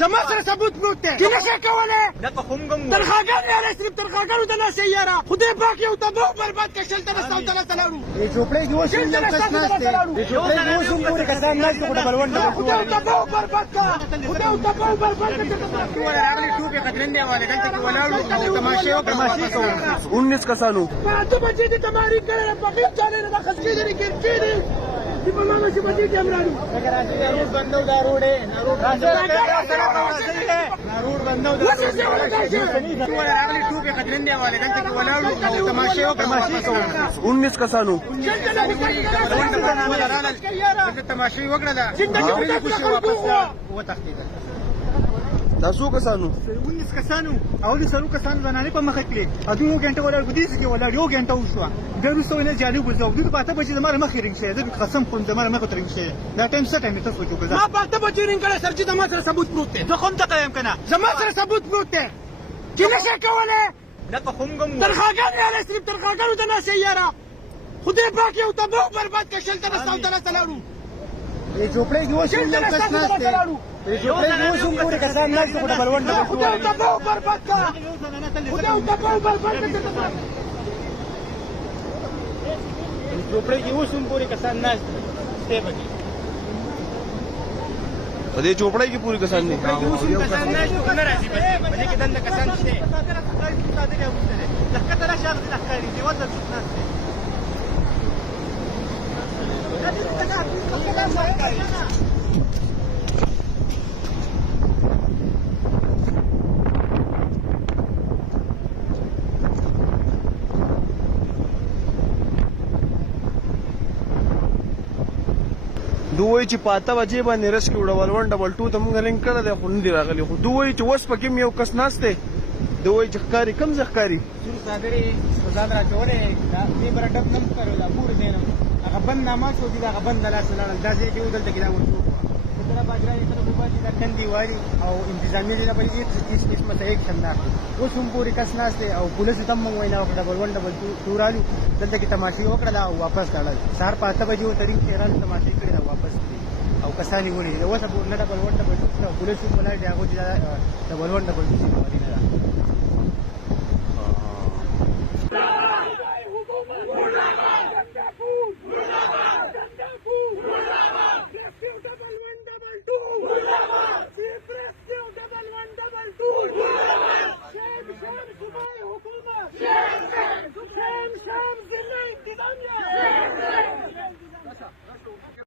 زما سره ثبوت پروت دی چې نشي کولی تنخواګان ویلی صرف تنخواګانو ته ناست یاره خدای پاک یو تباه برباد کړه 10 تنه 100 تنه ته لاړو چوپړی کې اوس هم یو کس ناست دی چوپړی کې اوس هم پورې کسان ناست دي خو د بلوند خدای تباه برباد کړه خدای تباه برباد کړه ټول راغلي ټوپې قتلندې والے دلته کې ولاړو او تماشې وکړه 19 کسانو پاته بچې دې تمارین کړل په غیر چالي نه داخل کېدل کېدل چې په ماما چې بچې کیمرانو روډ بندو دا روډ روډ بندو دا ټول راغلي ټوپې قتلندې والے دلته کې ولاړو او تماشې وکړه 19 کسانو تماشې وکړه وتښتېدل دا څو کسانو 19 کسانو او د سلو کسانو زنانې په مخه کړې او دوی یو ګنټه ولاړ په دې کې ولاړ یو ګنټه وشوه بیا وروسته ویل جالب وځو دوی په اته بجې زما مخې رنګ شوی زه قسم خورم زما مخې ته رنګ شوی دا ټایم څه ټایم تاسو وکړو ما په اته بجې رنګ کړی سر چې زما سره ثبوت پروت دی زه خو هم دغه یم که نه زما سره ثبوت پروت دی چې نشي کولی تنخواګان ویلی صرف تنخواګانو ته ناست یاره خدای پاک یو تباه برباد کړه 10 تنه 100 تنه ته لاړو چوپړی کې اوس هم یو کس ناست دی چوپړی کې اوس هم پورې کسان ناست دي خو د بلوند خدای تباه برباد کړه خدای تباه برباد کړه چوپړی کې اوس هم پورې کسان ناست دي په دې چوپړی کې پوری کسان دي کسان ناست دي نه راځي په دې کې دنده کسان شته لښکته راشي هغه ځای ښکاري دیوال ته څوک ناست دی دوی چې پاته بجې باندې رش کې وړول 122 ته موږ لینک کړی دی خو نه دي راغلي خو دوی چې اوس پکې یو کس ناست دی دوی چې ښکاري کوم ځای ښکاري سور صادرې ځان راچولې دا دې بره ډب نه ښکاري دا پورې دی نه هغه بند نامه شو چې هغه بند لاس لاړل دا ځای کې ودلته کې دا ورشو طرح باجرای طرح مبادی دا کندي واري او انتظامی ځای په دې چې قسمه ته یک شنده اوس هم پورې کس ناست او پولیس ته موږ وینا وکړه ډبل 1 ډبل 2 رالو دلته کې تماشې وکړه او واپس لاړل سهار په 8 بجې ترین کې رالو تماشې کړې او واپس او کسانی ولې اوس په ډبل 1 ډبل 2 پولیس په لای دی هغه ډبل 1 ډبل 2 څه وایي نه